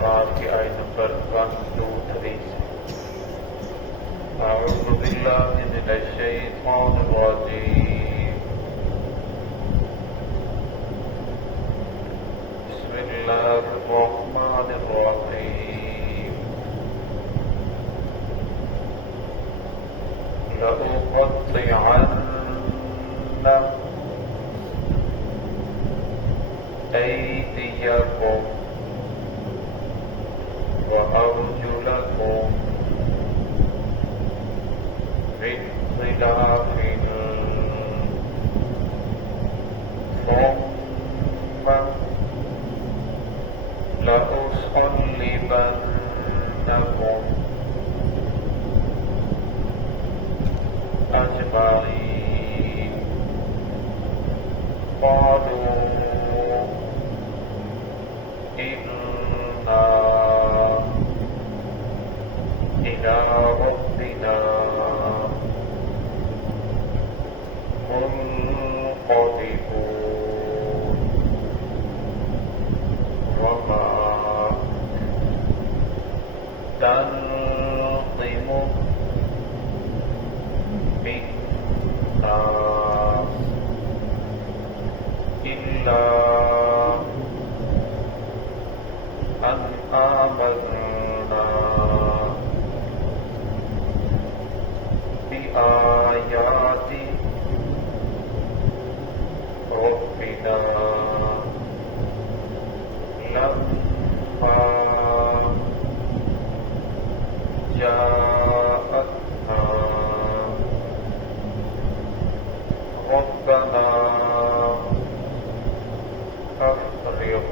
آرام کی آیت نمبر 123 سے اعوذ باللہ من الشیطان الرجیم بسم اللہ الرحمن الرحیم لأقطعن أيديكم وأرجلكم من خلاف ثم لأصلبنكم أجمعين قالوا إنا إلى ربنا منقلبون وما تنقم منا إلا أن آمنا بآيات ربنا لما جاءتنا ربنا أفرغ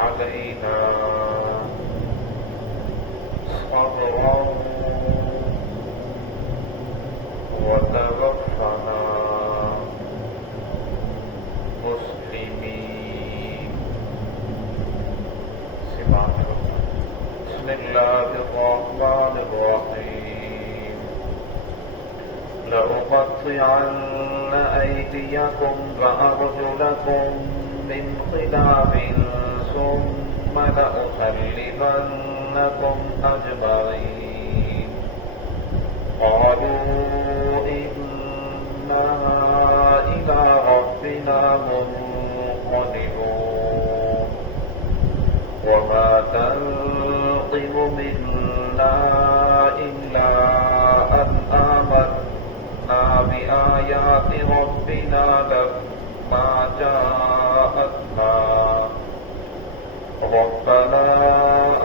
علينا صبرا وتوفنا مسلمين. بسم الله الرحمن الرحيم لأقطعن أيديكم وأرجلكم من خلاف ثم لأصلبنكم أجمعين قالوا إنا إلى ربنا منقلبون وما تنقم منا إلا أن آمنا بآيات ربنا لما جاءتنا ربنا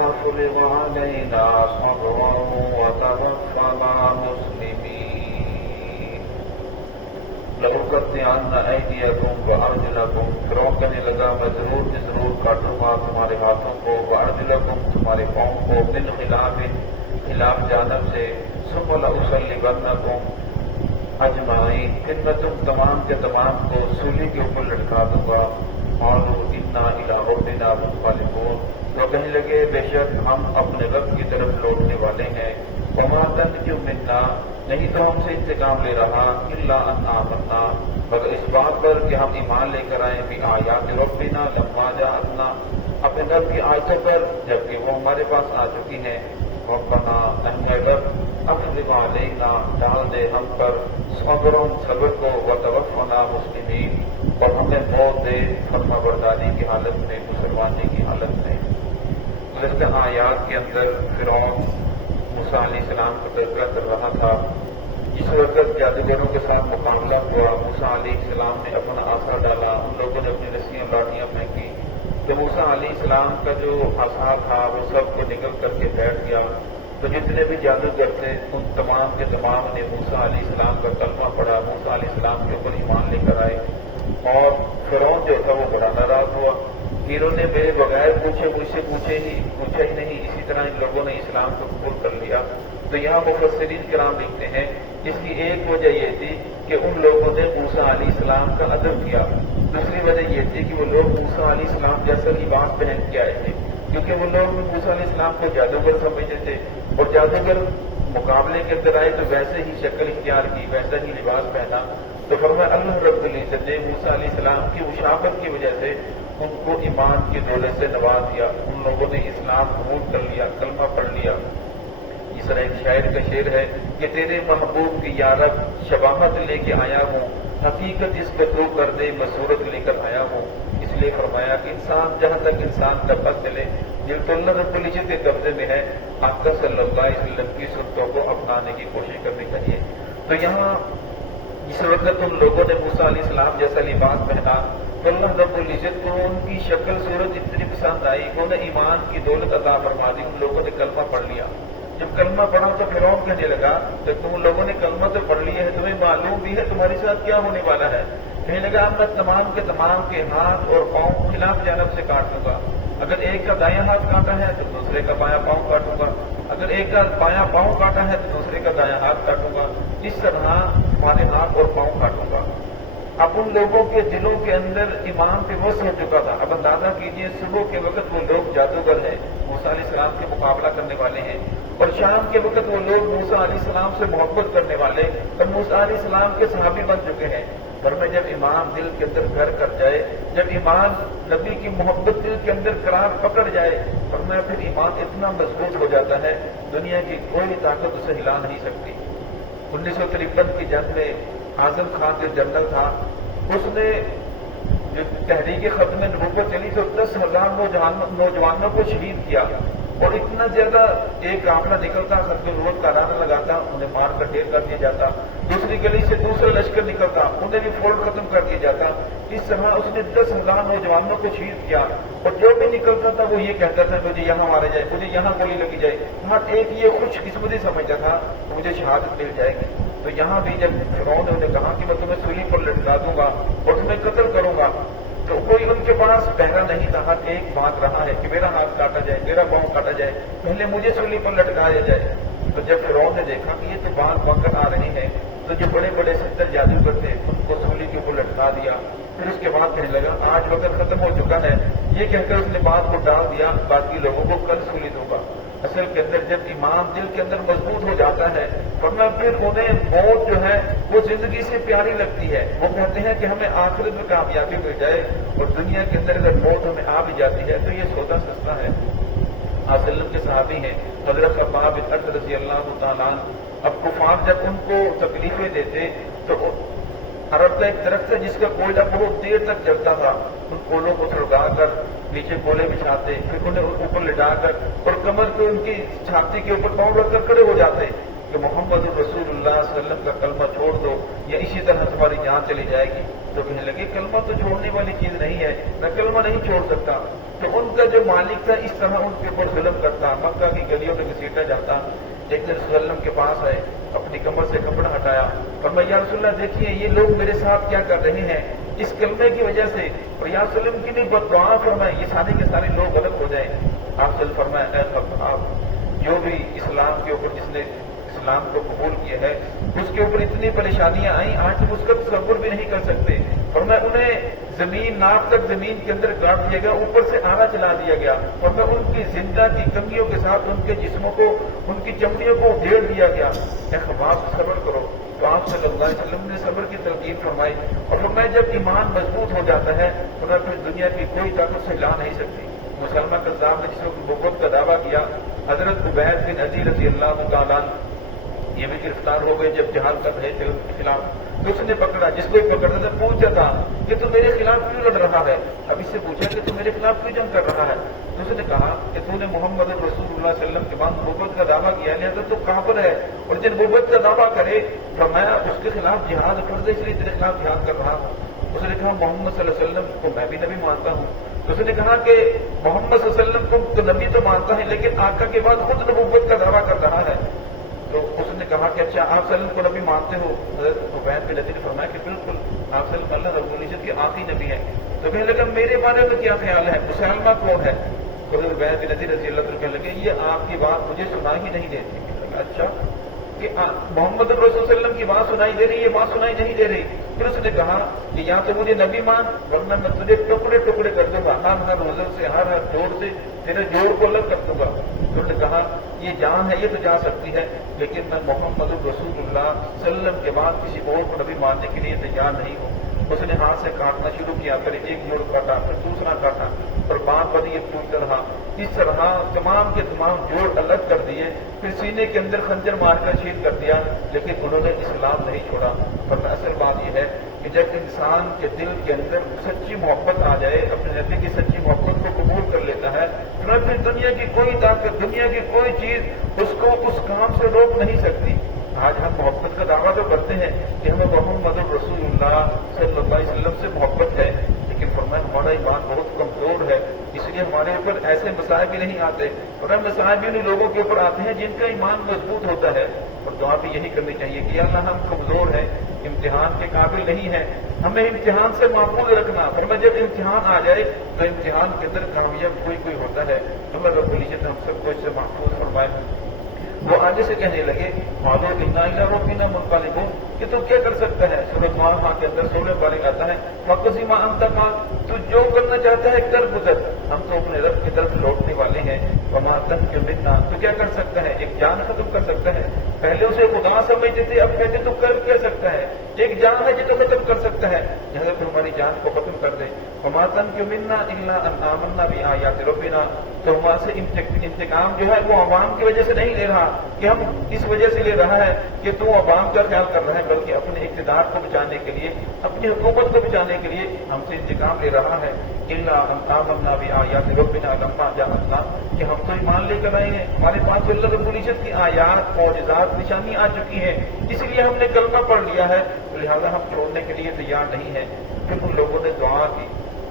أفرغ علينا صبرا وتوفنا مسلمين. لأقطعن أيديكم وأرجلكم فرعون کہنے لگا میں ضرور کاٹوں گا تمہارے ہاتھوں کو وأرجلكم تمہارے پاؤں کو من خلاف جانب سے ثم لأصلبنكم أجمعين پھر میں تم تمام کے تمام کو سولی کے اوپر لٹکا دوں گا. قالوا إنا إلى ربنا منقلبون تو کہنے لگے بے شک ہم اپنے رب کی طرف لوٹنے والے ہیں. وما تنقم منا نہیں تو ہم سے انتقام لے رہا الا ان آمنا مگر اس بات پر کہ ہم ایمان لے کر آئیں بآیات ربنا لما جاءتنا اپنے رب کی آیتوں پر جبکہ وہ ہمارے پاس آ چکی ہیں. ربنا اے رب افرغ علینا ڈال دے ہم پر صبر کو وتوفنا مسلمین اور ہمیں موت دے فرما برداری کی حالت میں مسلمانی کی حالت میں. گزشتہ آیات کے اندر فرعون موسیٰ علیہ السلام کو تذکرہ کر رہا تھا. اس وقت جادوگروں کے ساتھ مقابلہ ہوا. موسیٰ علیہ السلام نے اپنا آسا ڈالا, ان لوگوں نے اپنی رسیاں لاٹیاں پھینکی تو موسیٰ علیہ السلام کا جو آسا تھا وہ سب کو نکل کر کے بیٹھ گیا. تو جتنے بھی جادوگر تھے ان تمام کے تمام نے موسیٰ علیہ السلام کا کلمہ پڑھا, موسیٰ علیہ السلام کے اوپر ایمان لے کر آئے. اور فرعون جو تھا وہ بڑا ناراض ہوا. انہوں نے میرے بغیر پوچھے مجھ سے پوچھا ہی نہیں. اسی طرح ان لوگوں نے اسلام کو قبول کر لیا. تو یہاں مفسرین کرام لکھتے ہیں اس کی ایک وجہ یہ تھی کہ ان لوگوں نے موسیٰ علیہ السلام کا ادب کیا. دوسری وجہ یہ تھی کہ وہ لوگ موسیٰ علیہ السلام جیسا لباس پہن کے آئے تھے, کیونکہ وہ لوگ موسیٰ علیہ السلام کو جادوگر سمجھتے تھے اور جادوگر مقابلے کے اندر آئے تو ویسے ہی شکل اختیار کی, ویسا ہی لباس پہنا. تو فرمایا اللہ رب العزت نے موسیٰ علیہ السلام کی مشابہت کی وجہ سے ان کو ایمان کی دولت سے نواز دیا، ان لوگوں نے اسلام قبول کر لیا، کلمہ پڑھ لیا۔ اس طرح ایک شاعر کا شعر ہے کہ تیرے محبوب کی یارب شباہت لے کے آیا ہوں، حقیقت اس کو تو کر دے میں صورت لے کر آیا ہوں۔ اس لیے فرمایا کہ انسان جہاں تک انسان کا پس چلے، دل تو اللہ رب العزت کے قبضے میں ہے، آقا صلی اللہ علیہ وسلم کی سنتوں کو اپنانے کی کوشش کرنی چاہیے۔ تو یہاں اس وقت ان لوگوں نے موسیٰ علیہ السلام جیسا لباس پہنا تو اللہ رب العزت کو ان کی شکل صورت اتنی پسند آئی کہ انہیں ایمان کی دولت عطا فرما دی۔ ان لوگوں نے کلمہ پڑھ لیا۔ جب کلمہ پڑھا تو فرعون کہنے لگا کہ تم لوگوں نے کلمہ تو پڑھ لیا ہے، تمہیں معلوم بھی ہے تمہارے ساتھ کیا ہونے والا ہے؟ کہنے لگا میں تمام کے ہاتھ اور پاؤں خلاف جانب سے کاٹ دوں گا۔ اگر ایک کا دایاں ہاتھ کاٹا ہے تو دوسرے کا بایاں پاؤں کاٹوں گا، اگر ایک کا بایاں پاؤں کاٹا ہے تو دوسرے کا دایاں ہاتھ کاٹوں گا، اس طرح تمہارے ہاتھ اور پاؤں کاٹوں گا۔ اب ان لوگوں کے دلوں کے اندر ایمان پہ وصل ہو چکا تھا۔ اب اندازہ کیجئے صبح کے وقت وہ لوگ جادوگر ہیں، موسیٰ علیہ السلام کے مقابلہ کرنے والے ہیں، اور شام کے وقت وہ لوگ موسیٰ علیہ السلام سے محبت کرنے والے اور موسیٰ علیہ السلام کے صحابی بن چکے ہیں۔ پر میں جب ایمان دل کے اندر گھر کر جائے، جب ایمان نبی کی محبت دل کے اندر قرار پکڑ جائے، اور میں پھر ایمان اتنا مضبوط ہو جاتا ہے دنیا کی کوئی طاقت اسے ہلا نہیں سکتی۔ 1953 کی جنگ میں اعظم خان جو جنرل تھا، اس نے جو تحریک ختم نبوت چلی تو 10,000 نوجوانوں کو شہید کیا، اور اتنا زیادہ ایک قافلہ نکلتا، ختم نبوت کا اعلان لگاتا، انہیں مار کر ڈھیر کر دیا جاتا، دوسری گلی سے دوسرا لشکر نکلتا، انہیں بھی فوج ختم کر دیا جاتا۔ اس طرح اس نے 10,000 نوجوانوں کو شہید کیا، اور جو بھی نکلتا تھا وہ یہ کہتا تھا مجھے یہاں مارا جائے، مجھے یہاں گولی لگی جائے۔ ہر ایک یہ خوش قسمتی سمجھتا تھا مجھے شہادت مل جائے گی۔ تو یہاں بھی جب فرعون نے انہیں کہا کہ میں تمہیں سولی پر لٹکا دوں گا اور تمہیں قتل کروں گا، تو کوئی ان کے پاس پہرا نہیں تھا، ہر ایک بات رہا ہے کہ میرا ہاتھ کاٹا جائے، میرا پاؤں کاٹا جائے، پہلے مجھے سولی پر لٹکایا جائے۔ تو جب فرعون نے دیکھا کہ یہ تو بات وقت آ رہی ہے، تو جو بڑے بڑے 70 جادوگر تھے ان کو سولی کے اوپر لٹکا دیا۔ پھر اس کے بعد کہنے لگا آج وقت ختم ہو چکا ہے، یہ کہہ کر اس نے بات کو ڈال دیا، باقی لوگوں کو کل سولی دوں گا۔ اصل کے اندر جب ایمان دل کے اندر مضبوط ہو جاتا ہے، ورنہ پھر انہیں موت جو ہے وہ زندگی سے پیاری لگتی ہے۔ وہ کہتے ہیں کہ ہمیں آخرت میں کامیابی مل جائے، اور دنیا کے اندر اگر موت ہمیں آ بھی جاتی ہے تو یہ سودا سستا ہے۔ وسلم کے صحابی ہیں حضرت خباب بن ارد رضی اللہ تعالیٰ عنہ۔ اب کفار جب ان کو تکلیفیں دیتے تو عرب کا ایک درخت ہے جس کا کوئلہ بہت دیر تک جلتا تھا، ان کولوں کو سلگا کر نیچے کولے بچھاتے، پھر انہیں اوپر لٹا کر اور کمر کو ان کی چھاتی کے اوپر پاؤں رکھ کر کھڑے ہو جاتے کہ محمد رسول اللہ صلی اللہ علیہ وسلم کا کلمہ چھوڑ دو یا اسی طرح تمہاری جان چلی جائے گی۔ تو کہنے لگے کلمہ تو چھوڑنے والی چیز نہیں ہے، میں کلمہ نہیں چھوڑ سکتا۔ تو ان کا جو مالک تھا اس طرح ان کے اوپر ظلم کرتا، مکہ کی گلیوں میں گھسیٹا جاتا۔ ایک دن رسول اللہ علیہ وسلم کے پاس آئے، اپنی کمر سے کپڑا ہٹایا، فرمایا یا رسول اللہ دیکھیے یہ لوگ میرے ساتھ کیا کر رہے ہیں اس کلمے کی وجہ سے، اور یا رسول اللہ وسلم کی بھی بددعا فرمائے یہ سارے کے سارے لوگ غلط ہو جائیں۔ آپ سے فرمایا اے خباب، جو بھی اسلام کے اوپر جس نے اسلام کو قبول کیا ہے اس کے اوپر اتنی پریشانیاں آئیں آج تم اس کا تصور بھی نہیں کر سکتے، فرمایا انہیں زمین ناپ تک زمین کے اندر کاٹ دیا گیا، اوپر سے آنا چلا دیا گیا، اور میں ان کی زندہ کی کمیوں کے ساتھ ان کے جسموں کو ان کی چمڑیوں کو ڈھیر دیا گیا۔ اے خباب صبر کرو۔ تو آپ صلی اللہ علیہ وسلم نے صبر کی تلقین فرمائی، اور فرمایا جب ایمان مضبوط ہو جاتا ہے تو پھر دنیا کی کوئی طاقت سے ہلا نہیں سکتی۔ مسلمہ کذاب نے جس وقت نبوت کا دعویٰ کیا، حضرت عبید بن عزی رضی اللہ تعالیٰ یہ بھی گرفتار ہو گئے جب جہاد کر رہے تھے ان کے خلاف، تو اس نے پکڑا، جس کو پکڑا تھا پوچھا تھا کہ تو میرے خلاف کیوں لڑ رہا ہے، اب اس سے پوچھا کہ تو میرے خلاف کیوں جنگ کر رہا ہے، تو اس نے کہا کہ تو نے محمد رسول اللہ صلی اللہ علیہ وسلم کے بعد نبوت کا دعویٰ کیا لہذا تو کافر ہے، اور جن نبوت کا دعویٰ کرے فرمایا اس کے خلاف جہاد فرض ہے اس لیے تیرے خلاف جہاد کر رہا ہوں۔ اس نے کہا محمد صلی اللہ علیہ وسلم کو میں بھی نبی مانتا ہوں۔ تو اس نے کہا کہ محمد صلی اللہ علیہ وسلم کو تو نبی تو مانتا ہے لیکن آقا کے بعد خود نبوت کا دعویٰ کر رہا ہے۔ تو اس نے کہا کہ اچھا آپ صلی اللہ علیہ وسلم کو نبی مانتے ہو؟ حضرت عبید بن عزی نے فرمایا کہ بالکل آپ صلی اللہ علیہ وسلم اللہ رب العزت کے آخری نبی ہیں۔ تو کہنے لگا میرے بارے میں کیا خیال ہے، مسلمہ کون ہے؟ حضرت عبید بن عزی رضی اللہ عنہ کہنے لگے یہ آپ کی بات مجھے سنا ہی نہیں دیتی۔ اچھا کہ محمد رسول صلی اللہ علیہ وسلم کی بات سنائی دے رہی، یہ بات سنائی نہیں دے رہی۔ پھر اس نے کہا کہ یا تو مجھے نبی مان ورنہ میں تجھے ٹکڑے ٹکڑے کر دوں گا، ہر نظر سے ہر جوڑ سے تیرے جوڑ کو الگ کر دوں گا۔ تو نے کہا یہ جان ہے یہ تو جا سکتی ہے لیکن میں محمد رسول اللہ صلی اللہ علیہ وسلم کے بعد کسی اور کو نبی ماننے کے لیے تیار نہیں ہوں۔ اس نے ہاتھ سے کاٹنا شروع کیا، پھر ایک جوڑ کاٹا، پھر دوسرا کاٹا، اور بانپ بدی ایک ٹوٹتا رہا، اس طرح تمام کے تمام جوڑ الگ کر دیے، پھر سینے کے اندر خنجر مار کر شہید کر دیا، لیکن انہوں نے اسلام نہیں چھوڑا۔ ورنہ اصل بات یہ ہے کہ جب انسان کے دل کے اندر سچی محبت آ جائے، اپنے نبی کی سچی محبت کو قبول کر لیتا ہے، پھر دنیا کی کوئی طاقت، دنیا کی کوئی چیز اس کو اس کام سے روک نہیں سکتی۔ آج ہم محبت کا دعویٰ تو کرتے ہیں کہ ہمیں محمد رسول اللہ صلی اللہ علیہ وسلم سے محبت ہے، لیکن فرمایا ہمارا ایمان بہت کمزور ہے، اس لیے ہمارے اوپر ایسے مسائب بھی نہیں آتے، اور مسائب بھی ان لوگوں کے اوپر آتے ہیں جن کا ایمان مضبوط ہوتا ہے۔ اور دعا بھی یہی کرنی چاہیے کہ اللہ ہم کمزور ہیں، امتحان کے قابل نہیں ہیں، ہمیں امتحان سے محفوظ رکھنا۔ فرمایا جب امتحان آ جائے تو امتحان کے اندر کامیاب کوئی ہوتا ہے، ہمیں رب العزت ہم سب کو اس سے محفوظ فرمائے۔ وہ آگے سے کہنے لگے مالو بنا وہ بنا منقلب کہ تو کیا کر سکتا ہے؟ سورۃ طٰہٰ کے اندر 16 بارے آتا ہے فَقْضِ مَا أَنْتَ قَادٍ، تو جو کرنا چاہتا ہے کر گزر، ہم تو اپنے رب کی طرف لوٹنے والے ہیں۔ وَمَا تَنْقِمُ مِنَّا، تو کیا کر سکتا ہے؟ ایک جان ختم کر سکتا ہے، پہلے اسے خدا سمجھتے تھے، اب کہتے تو کر کیا سکتا ہے؟ ایک جان ہے جو ختم کر سکتا ہے، جہاں تو ہماری جان کو ختم کر دے۔ وَمَا تَنْقِمُ مِنَّا إِلَّا أَنْ آمَنَّا بِآيَاتِ رَبِّنَا، تو ہمارے سے انتقام جو ہے وہ عوام کی وجہ سے نہیں لے رہا کہ ہم اس وجہ سے لے رہا ہے کہ تو عوام کا خیال کر رہا ہے، بلکہ اپنے اقتدار کو بچانے کے لیے، اپنی حکومت کو بچانے کے لیے ہم سے انتقام لے رہا ہے۔ الا ان آمنا بآیات ربنا لما جاءتنا، کہ ہم تو ایمان لے کر آئے ہیں، ہمارے پاس اللہ رب العزت کی آیات، معجزات، نشانی آ چکی ہیں، اس لیے ہم نے کلمہ پڑھ لیا ہے، لہذا ہم چھوڑنے کے لیے تیار نہیں ہیں۔ پھر ان لوگوں نے دعا کی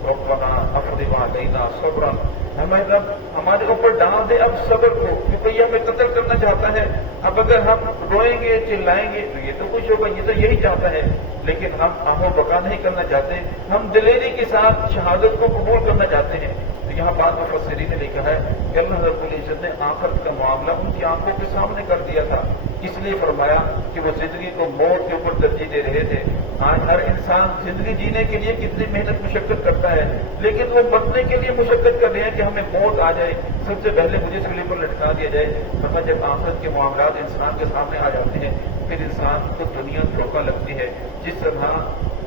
ربنا افرغ علینا صبرا، ہمیں رب ہمارے اوپر ڈال دے اب صبر کو، کیونکہ یہ ہمیں قتل کرنا چاہتا ہے۔ اب اگر ہم روئیں گے چلائیں گے تو یہ تو کچھ ہوگا، یہ تو یہی چاہتا ہے، لیکن ہم آہو بقا نہیں کرنا چاہتے، ہم دلیری کے ساتھ شہادت کو قبول کرنا چاہتے ہیں۔ تو یہاں بعض مفسرین نے لکھا ہے کہ اللہ رب العزت نے آخرت کا معاملہ ان کی آنکھوں کے سامنے کر دیا تھا، اس لیے فرمایا کہ وہ زندگی کو موت کے اوپر ترجیح دے رہے تھے۔ آج ہر انسان زندگی جینے کے لیے کتنی محنت مشقت کرتا ہے، لیکن وہ مرنے کے لیے مشقت کر رہے ہیں کہ ہمیں موت آ جائے، سب سے پہلے مجھے سولی پر لٹکا دیا جائے۔ ورنہ جب آخرت کے معاملات انسان کے سامنے آ جاتے ہیں پھر انسان کو دنیا دھوکہ لگتی ہے۔ جس طرح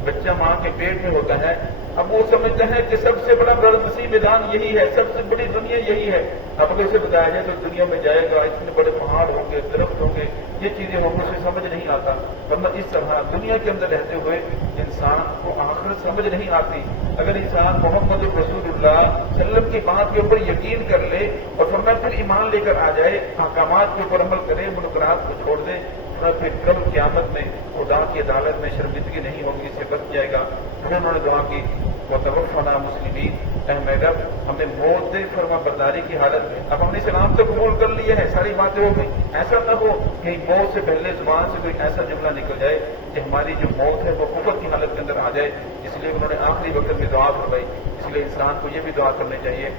بچہ ماں کے پیٹ میں ہوتا ہے، اب وہ سمجھتا ہے کہ سب سے بڑا وسیع میدان یہی ہے، سب سے بڑی دنیا یہی ہے۔ اب اگر اسے بتایا جائے تو دنیا میں جائے گا، اتنے بڑے پہاڑ ہوں گے، درخت ہوں گے، یہ چیزیں ہوں گی، اسے سمجھ نہیں آتا۔ ورنہ اس طرح دنیا کے اندر رہتے ہوئے انسان کو آخرت سمجھ نہیں آتی۔ اگر انسان محمد رسول اللہ صلی اللہ علیہ وسلم کی بات کے اوپر یقین کر لے اور فرمایا پھر ایمان لے کر آ جائے، احکامات کے اوپر عمل کرے، منکرات کو چھوڑ دے، پھر کل قیامت میں خدا کی عدالت میں شرمندگی نہیں ہوگی، اس سے بچ جائے گا۔ پھر انہوں نے دعا کی وَتَوَفَّنَا مُسْلِمِينَ، اے میرے رب ہمیں موت دے فرما برداری کی حالت میں۔ اب ہم نے اسلام تو قبول کر لیا ہے، ساری باتیں ہو گئی، ایسا نہ ہو کہ موت سے پہلے زبان سے کوئی ایسا جملہ نکل جائے کہ ہماری جو موت ہے وہ کفر کی حالت کے اندر آ جائے۔ اس لیے انہوں نے آخری وقت میں دعا فرمائی۔ اس لیے انسان کو یہ بھی دعا کرنی چاہیے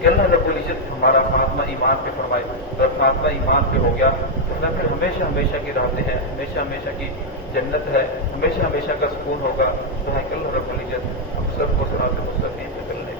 کہ اللہ رب العزت ہمارا خاتمہ ایمان پہ فرمائے، اور خاتمہ ایمان پہ ہو گیا تو پھر ہمیشہ ہمیشہ کی راحتیں ہیں، ہمیشہ ہمیشہ کی جنت ہے، ہمیشہ ہمیشہ کا سکون ہوگا۔ تو اللہ رب العزت ہم سب کو صراط مستقیم پہ چلنے